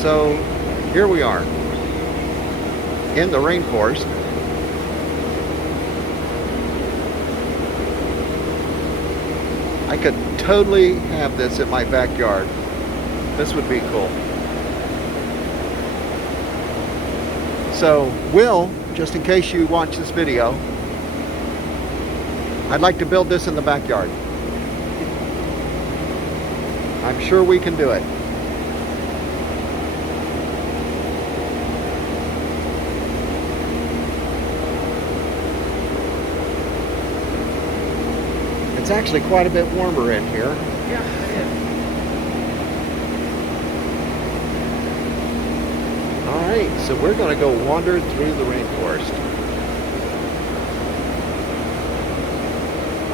So here we are in the rainforest. I could totally have this in my backyard. This would be cool. So, Will, just in case you watch this video, I'd like to build this in the backyard. I'm sure we can do it. It's actually quite a bit warmer in here. Yeah, it is. All right, so we're going to go wander through the rainforest.